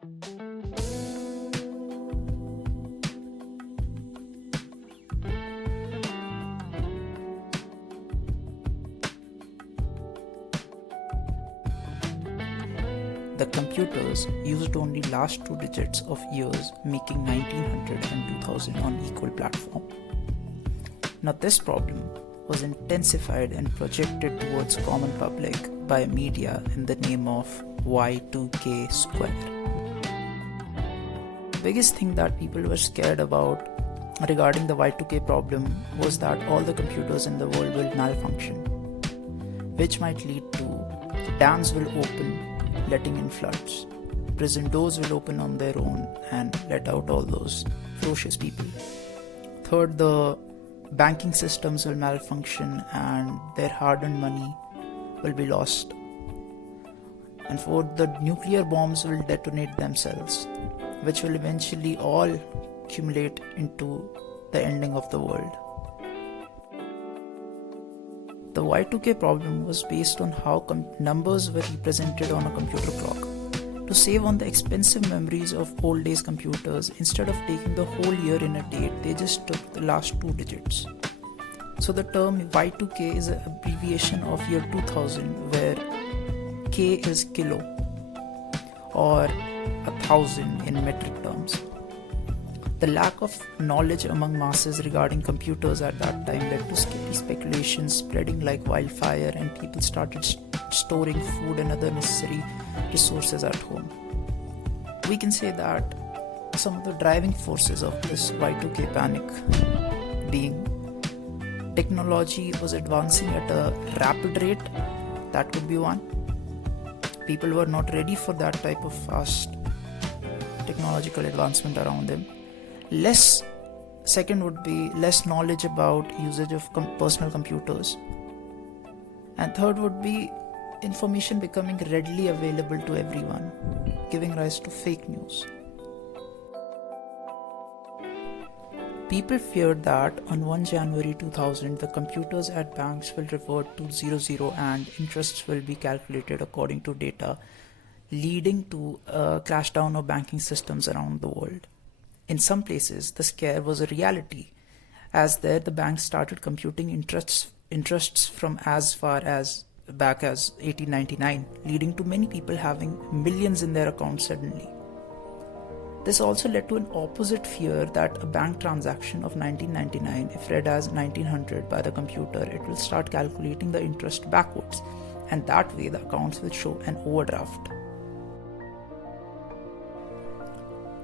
The computers used only last two digits of years, making 1900 and 2000 on equal platform. Now this problem was intensified and projected towards common public by media in the name of Y2K square. The biggest thing that people were scared about regarding the Y2K problem was that all the computers in the world will malfunction, which might lead to dams will open, letting in floods. Prison doors will open on their own and let out all those ferocious people. Third, the banking systems will malfunction and their hard-earned money will be lost. And fourth, the nuclear bombs will detonate themselves, which will eventually all accumulate into the ending of the world. The Y2K problem was based on how numbers were represented on a computer clock. To save on the expensive memories of old days computers, instead of taking the whole year in a date, they just took the last two digits. So the term Y2K is an abbreviation of year 2000, where K is kilo or 1,000 in metric terms. The lack of knowledge among masses regarding computers at that time led to scary speculations spreading like wildfire, and people started storing food and other necessary resources at home. We can say that some of the driving forces of this Y2K panic being technology was advancing at a rapid rate. That could be one. People were not ready for that type of fast technological advancement around them. Second would be less knowledge about usage of personal computers. And third would be information becoming readily available to everyone, giving rise to fake news. People feared that on 1 January 2000, the computers at banks will revert to 00 and interests will be calculated according to data, leading to a crashdown of banking systems around the world. In some places, the scare was a reality, as there the banks started computing interests from as far as back as 1899, leading to many people having millions in their accounts suddenly. This also led to an opposite fear that a bank transaction of 1999, if read as 1900 by the computer, it will start calculating the interest backwards, and that way the accounts will show an overdraft.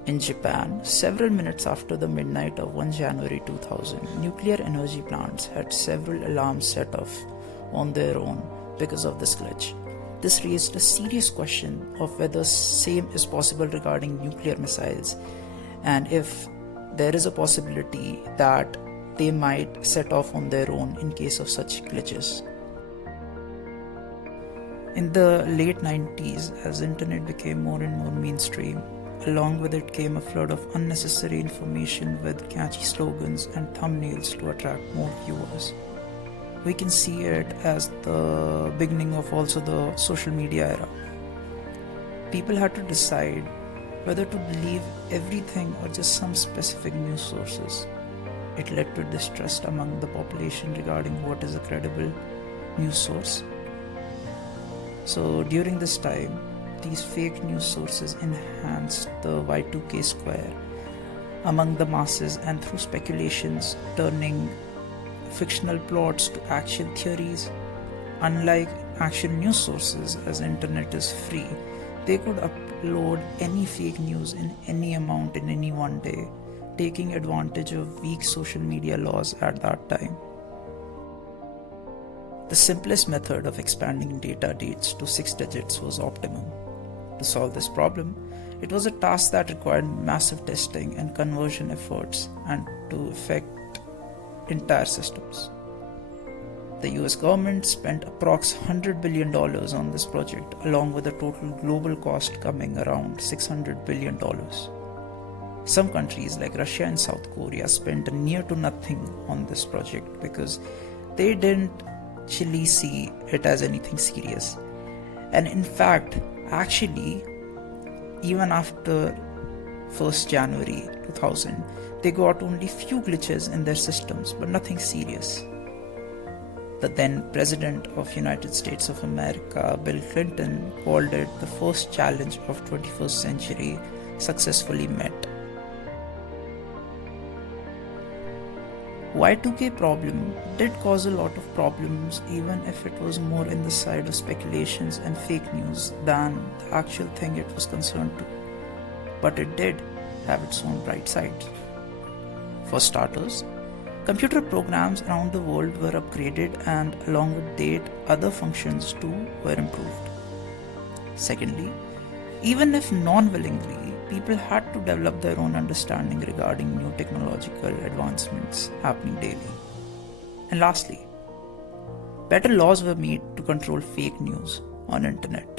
In Japan, several minutes after the midnight of 1 January 2000, nuclear energy plants had several alarms set off on their own because of this glitch. This raised a serious question of whether same is possible regarding nuclear missiles, and if there is a possibility that they might set off on their own in case of such glitches. In the late 90s, as internet became more and more mainstream, along with it came a flood of unnecessary information with catchy slogans and thumbnails to attract more viewers. We can see it as the beginning of also the social media era. People had to decide whether to believe everything or just some specific news sources. It led to distrust among the population regarding what is a credible news source. So during this time, these fake news sources enhanced the Y2K square among the masses, and through speculations turning fictional plots to actual theories. Unlike actual news sources, as internet is free, they could upload any fake news in any amount in any one day, taking advantage of weak social media laws at that time. The simplest method of expanding data dates to 6 digits was optimum. To solve this problem, it was a task that required massive testing and conversion efforts and to affect entire systems. The US government spent approx $100 billion on this project, along with a total global cost coming around $600 billion. Some countries like Russia and South Korea spent near to nothing on this project because they didn't actually see it as anything serious. And in fact, actually, even after 1st January 2000, they got only few glitches in their systems, but nothing serious. The then President of United States of America, Bill Clinton, called it the first challenge of 21st century successfully met. Y2K problem did cause a lot of problems, even if it was more in the side of speculations and fake news than the actual thing it was concerned to. But it did have its own bright sides. For starters, computer programs around the world were upgraded, and along with that, other functions too were improved. Secondly, even if non-willingly, people had to develop their own understanding regarding new technological advancements happening daily. And lastly, better laws were made to control fake news on internet.